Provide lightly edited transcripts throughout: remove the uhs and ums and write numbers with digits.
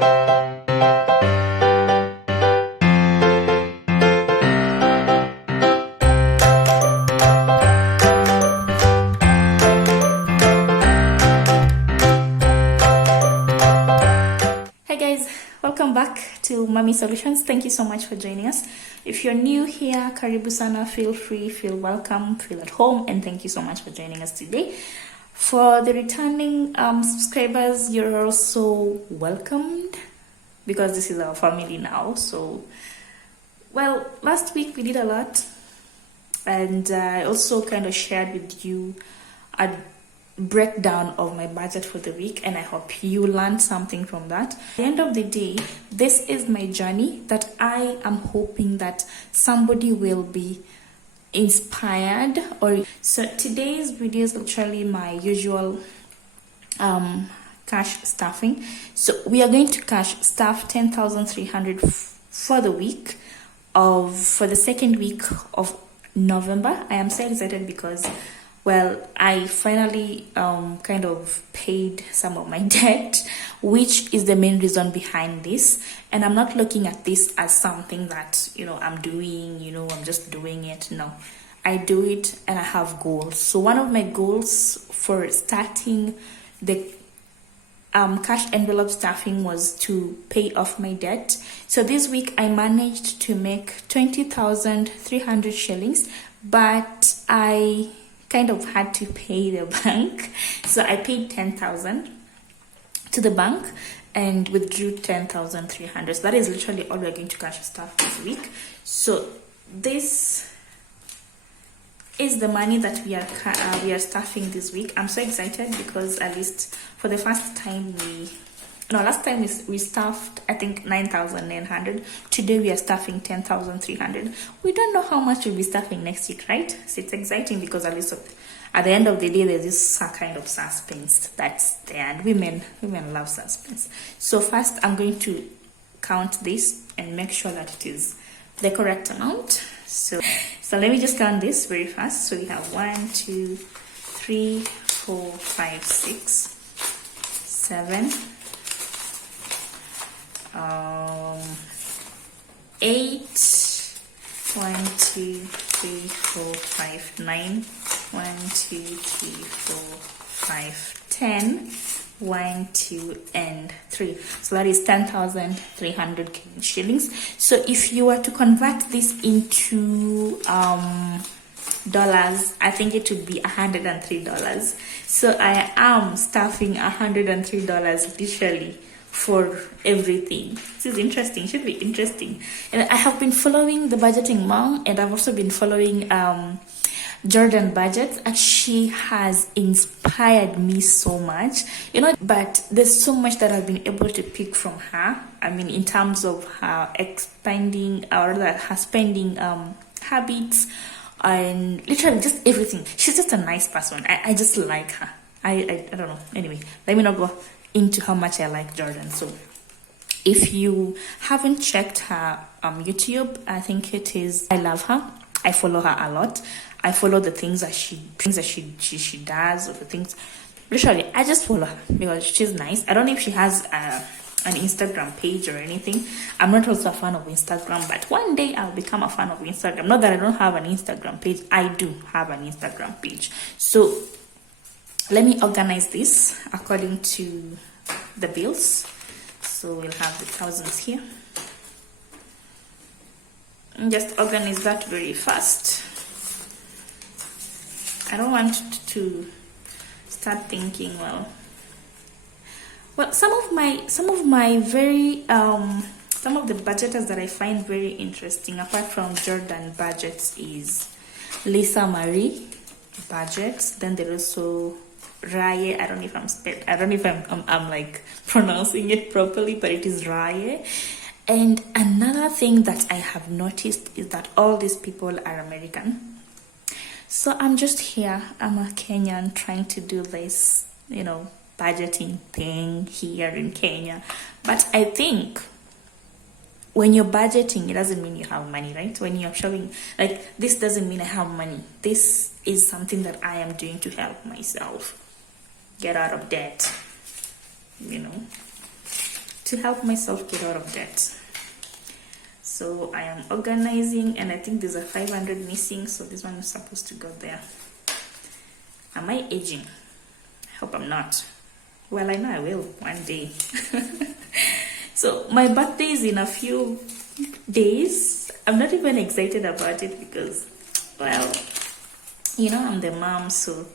Hi guys, welcome back to Mommy Solutions. Thank you so much for joining us. If you're new here, karibu sana, feel free, feel welcome, feel at home, and thank you so much for joining us today. For the returning subscribers, you're also welcomed because this is our family now. So, well, last week we did a lot, and I also kind of shared with you a breakdown of my budget for the week, and I hope you learned something from that. At the end of the day, this is my journey that I am hoping that somebody will be inspired. Or so today's video is actually my usual cash stuffing. So we are going to cash stuff 10,300 for the week for the second week of November. I am so excited because, well, I finally kind of paid some of my debt, which is the main reason behind this. And I'm not looking at this as something that, I'm doing, I'm just doing it. No, I do it and I have goals. So one of my goals for starting the cash envelope stuffing was to pay off my debt. So this week I managed to make 20,300 shillings, but I kind of had to pay the bank. So I paid 10,000 to the bank and withdrew 10,300. So that is literally all we're going to cash stuff this week. So this is the money that we are stuffing this week. I'm so excited because at least for the first time last time we stuffed, I think, 9,900. Today we are stuffing 10,300. We don't know how much we'll be stuffing next week, right? So it's exciting because at least at the end of the day, there's this kind of suspense that's there, and women love suspense. So first, I'm going to count this and make sure that it is the correct amount. So let me just count this very fast. So we have 1, 2, 3, 4, 5, 6, 7, 8, 1, 2, 3, 4, 5, 9, 1, 2, 3, 4, 5, 10, 1, 2, and 3. So that is 10,300 shillings. So if you were to convert this into dollars, I think it would be $103. So I am stuffing $103 literally for everything. This is interesting, should be interesting. And I have been following the budgeting mom, and I've also been following Jordan Budgets, and she has inspired me so much, but there's so much that I've been able to pick from her. I mean, in terms of her expanding or her spending habits, and literally just everything. She's just a nice person. I just like her. I don't know. Anyway, let me not go into how much I like Jordan. So if you haven't checked her YouTube, I think it is I Love Her. I follow her a lot. I follow the things that she does, or the things. Literally, I just follow her because she's nice. I don't know if she has an Instagram page or anything. I'm not also a fan of Instagram, but one day I'll become a fan of Instagram. Not that I don't have an Instagram page. I do have an Instagram page. So let me organize this according to the bills. So we'll have the thousands here. And just organize that very fast. I don't want to start thinking, well, some of the budgeters that I find very interesting, apart from Jordan Budgets, is Lisa Marie Budgets. Then there's also Raye. I don't know if I'm like pronouncing it properly, but it is Raye. And another thing that I have noticed is that all these people are American. So I'm just here, I'm a Kenyan trying to do this, budgeting thing here in Kenya. But I think when you're budgeting, it doesn't mean you have money, right? When you're showing, like, this doesn't mean I have money. This is something that I am doing to help myself get out of debt, to help myself get out of debt. So I am organizing, and I think there's a 500 missing, so this one is supposed to go there. Am I aging? I hope I'm not. Well, I know I will one day. So my birthday is in a few days. I'm not even excited about it because, well, I'm the mom, so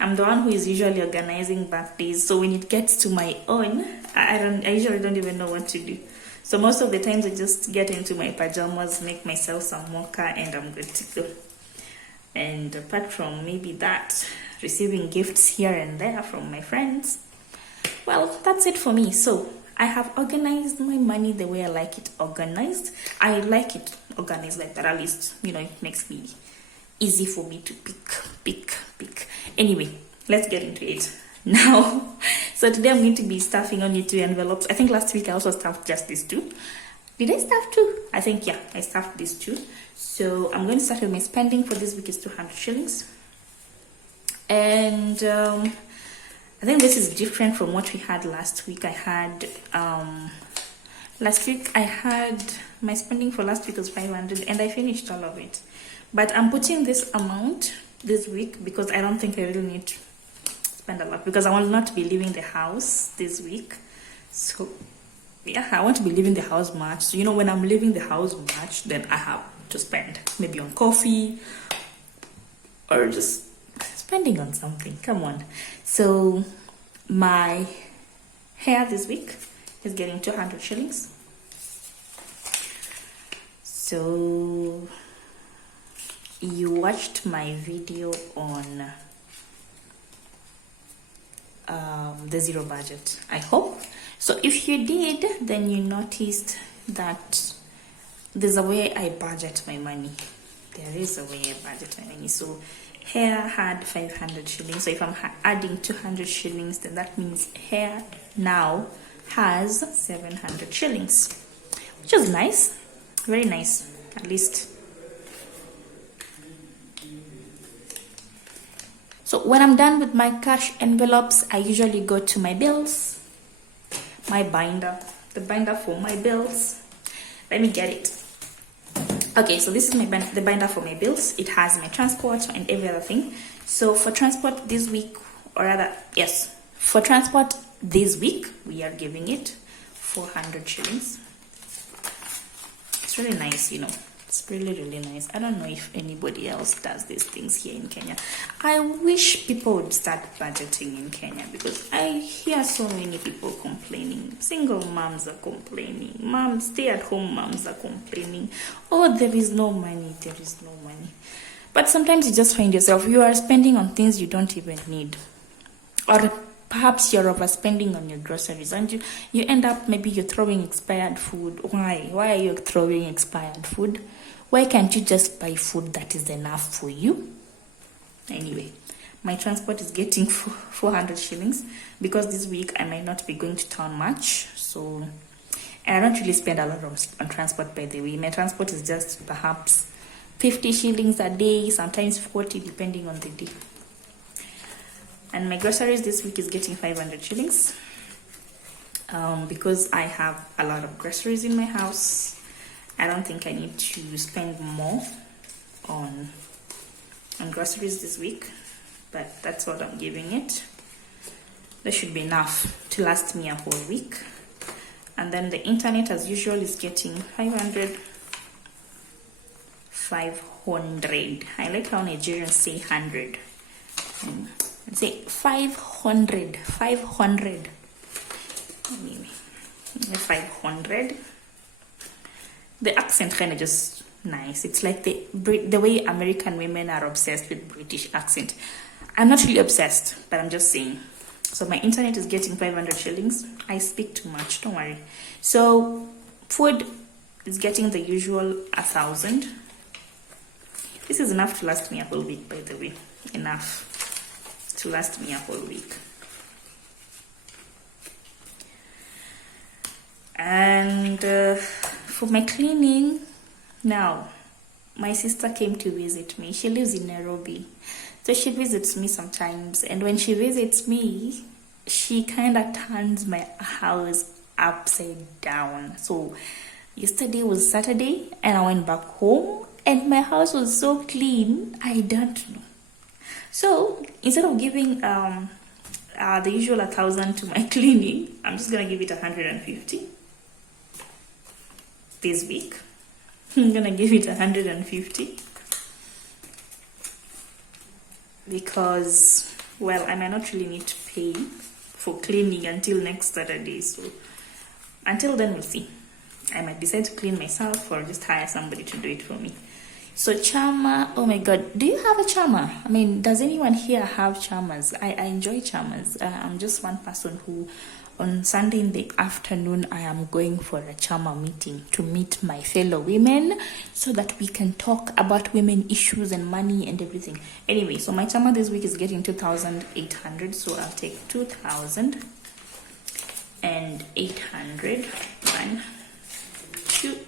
I'm the one who is usually organizing birthdays. So when it gets to my own, I usually don't even know what to do. So most of the times I just get into my pajamas, make myself some mocha, and I'm good to go. And apart from maybe that, receiving gifts here and there from my friends, well, that's it for me. So I have organized my money the way I like it organized. I like it organized like that. At least, it makes me easy for me to pick. Anyway, let's get into it now. So today I'm going to be stuffing only 2 envelopes. I think last week I also stuffed just these 2. Did I stuff 2? I think, yeah, I stuffed these 2. So I'm going to start with my spending for this week is 200 shillings. And I think this is different from what we had last week. Last week I had my spending for last week was 500 and I finished all of it. But I'm putting this amount this week because I don't think I really need to spend a lot, because I will not be leaving the house this week. So yeah, I want to be leaving the house much. So when I'm leaving the house much, then I have to spend maybe on coffee or just spending on something. Come on. So my hair this week is getting 200 shillings. So you watched my video on the zero budget, I hope. So if you did, then you noticed that there's a way I budget my money. There is a way I budget my money. So hair had 500 shillings. So if I'm adding 200 shillings, then that means hair now has 700 shillings, which is nice. Very nice, at least. So when I'm done with my cash envelopes, I usually go to my bills, my binder, the binder for my bills. Let me get it. Okay, so this is the binder for my bills. It has my transport and every other thing. So for transport this week, or rather, yes, for transport this week, we are giving it 400 shillings. It's really nice, It's really, really nice. I don't know if anybody else does these things here in Kenya. I wish people would start budgeting in Kenya, because I hear so many people complaining. Single moms are complaining. Stay-at-home moms are complaining. Oh, there is no money. There is no money. But sometimes you just find yourself, you are spending on things you don't even need. Or perhaps you're overspending on your groceries, and you end up, maybe you're throwing expired food. Why? Why are you throwing expired food? Why can't you just buy food that is enough for you? Anyway, my transport is getting 400 shillings because this week I might not be going to town much. So, and I don't really spend a lot on transport, by the way. My transport is just perhaps 50 shillings a day, sometimes 40, depending on the day. And my groceries this week is getting 500 shillings because I have a lot of groceries in my house. I don't think I need to spend more on groceries this week, but that's what I'm giving it. That should be enough to last me a whole week. And then the internet, as usual, is getting 500. I like how Nigerians say 100. Say 500. 500. 500. The accent kind of just nice. It's like the way American women are obsessed with British accent. I'm not really obsessed, but I'm just saying. So my internet is getting 500 shillings. I speak too much, don't worry. So food is getting the usual 1,000. This is enough to last me a whole week, by the way. Enough to last me a whole week. And for my cleaning, now my sister came to visit me. She lives in Nairobi, so she visits me sometimes, and when she visits me, she kind of turns my house upside down. So yesterday was Saturday and I went back home and my house was so clean. I don't know. So instead of giving the usual 1,000 to my cleaning, I'm just gonna give it 150 this week. I'm gonna give it 150 because, well, I might not really need to pay for cleaning until next Saturday. So until then, we'll see. I might decide to clean myself or just hire somebody to do it for me. So charmer, oh my god, do you have a charmer? I mean, does anyone here have charmers? I enjoy charmers. I'm just one person who, on Sunday in the afternoon, I am going for a charmer meeting to meet my fellow women so that we can talk about women issues and money and everything. Anyway, so my charmer this week is getting 2,800, so I'll take 2,800. 1, 2,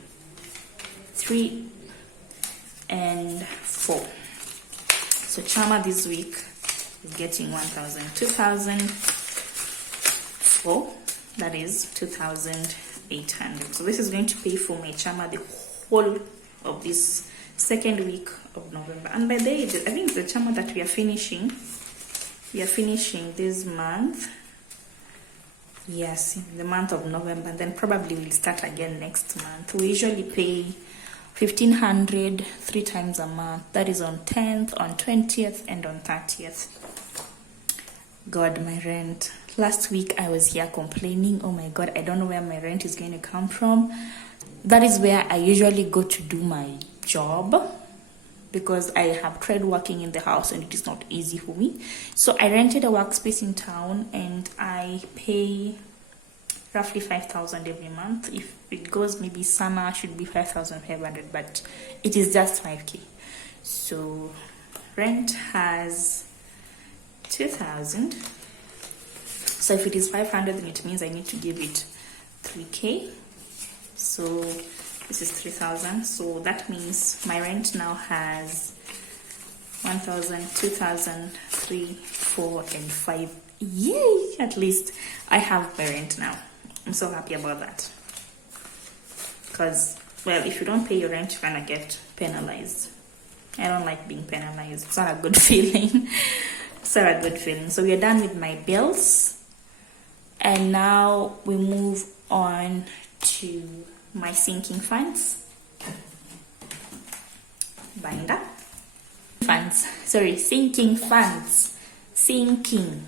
3, and 4. So charmer this week is getting 1,000, 2,004. That is 2,800. So this is going to pay for my charmer the whole of this second week of November. And by the way, I think the charmer that we are finishing this month. Yes, in the month of November. And then probably we'll start again next month. We usually pay 1,500 3 times a month. That is on 10th, on 20th, and on 30th. God, my rent. Last week I was here complaining, oh my god, I don't know where my rent is going to come from. That is where I usually go to do my job because I have tried working in the house and it is not easy for me. So I rented a workspace in town and I pay roughly 5,000 every month. If it goes maybe summer, should be 5,500, but it is just 5k. So rent has 2,000. So if it is 500, then it means I need to give it 3k. So this is 3,000. So that means my rent now has 1,000, 2,000, 3, 4, and 5. Yay! At least I have my rent now. I'm so happy about that. Because, well, if you don't pay your rent, you're gonna get penalized. I don't like being penalized. It's not a good feeling. It's not a good feeling. So we are done with my bills. And now we move on to my sinking funds. Binder. Funds. Sorry, sinking funds. Sinking.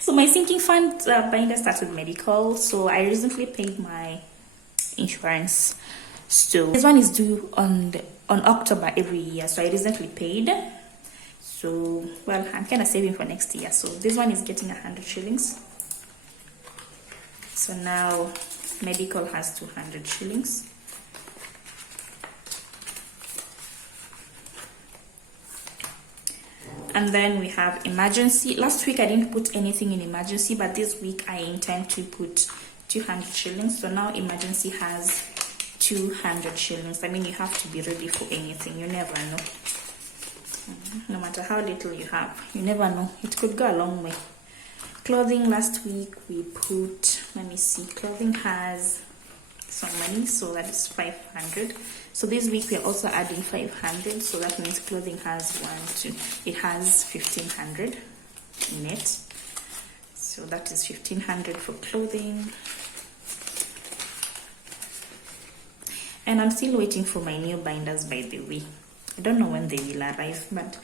So my sinking fund binder starts with medical. So I recently paid my insurance. So this one is due on October every year. So I recently paid. So, well, I'm kind of saving for next year. So this one is getting 100 shillings. So now medical has 200 shillings. And then we have emergency. Last week I didn't put anything in emergency, but this week I intend to put 200 shillings. So now emergency has 200 shillings. I mean, you have to be ready for anything. You never know. No matter how little you have, you never know. It could go a long way. Clothing, last week we put, let me see, clothing has some money, so that is 500. So this week we are also adding 500, so that means clothing has it has 1,500 in it. So that is 1,500 for clothing. And I'm still waiting for my new binders, by the way. I don't know when they will arrive, but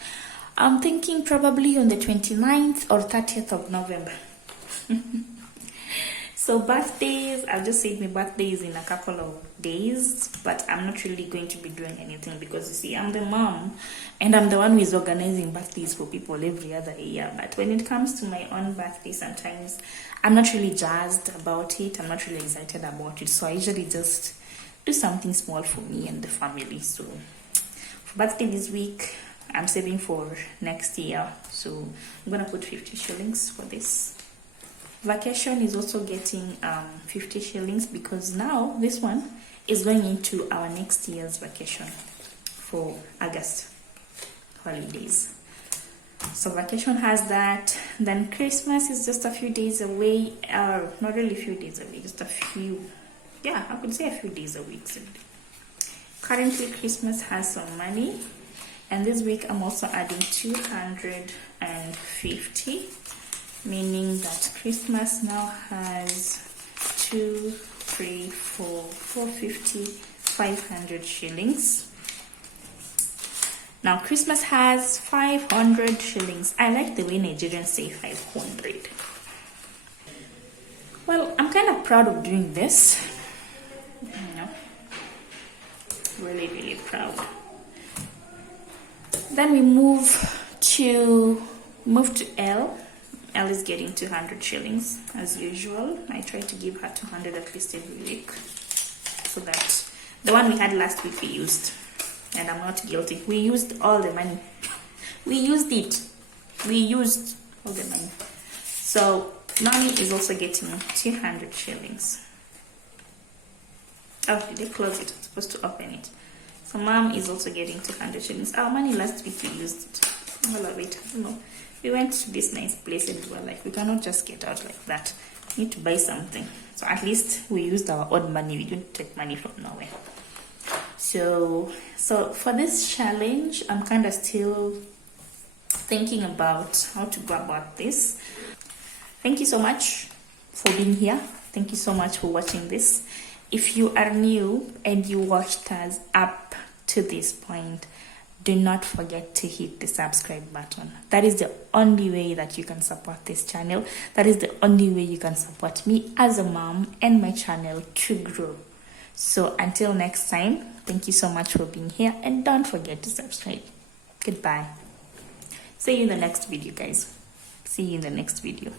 I'm thinking probably on the 29th or 30th of November. So birthdays, I've just said my birthday is in a couple of days, but I'm not really going to be doing anything because you see, I'm the mom and I'm the one who is organizing birthdays for people every other year. But when it comes to my own birthday, sometimes I'm not really jazzed about it. I'm not really excited about it. So I usually just do something small for me and the family. So for birthday this week, I'm saving for next year. So I'm gonna put 50 shillings for this. Vacation is also getting 50 shillings because now this one is going into our next year's vacation for August holidays. So vacation has that. Then Christmas is just a few days away, or not really a few days away, just a few, yeah, I could say a few days away. Currently Christmas has some money, and this week I'm also adding 250, meaning that Christmas now has 2, 3, 4, 450, 500 shillings. Now Christmas has 500 shillings. I like the way Nigerians say 500. Well, I'm kind of proud of doing this. You know, really, really proud. Then we move to L. L is getting 200 shillings as usual. I try to give her 200 at least every week, so that the one we had last week we used. And I'm not guilty. We used all the money. We used it. We used all the money. So mommy is also getting 200 shillings. Oh, did they close it? I'm supposed to open it. So mom is also getting 200 shillings. Our money last week we used it. Well, wait, no. We went to this nice place and we were like, we cannot just get out like that. We need to buy something. So at least we used our own money. We didn't take money from nowhere. So for this challenge, I'm kind of still thinking about how to go about this. Thank you so much for being here. Thank you so much for watching this. If you are new and you watched us up to this point, do not forget to hit the subscribe button. That is the only way that you can support this channel. That is the only way you can support me as a mom and my channel to grow. So until next time, thank you so much for being here, and don't forget to subscribe. Goodbye. See you in the next video, guys. See you in the next video.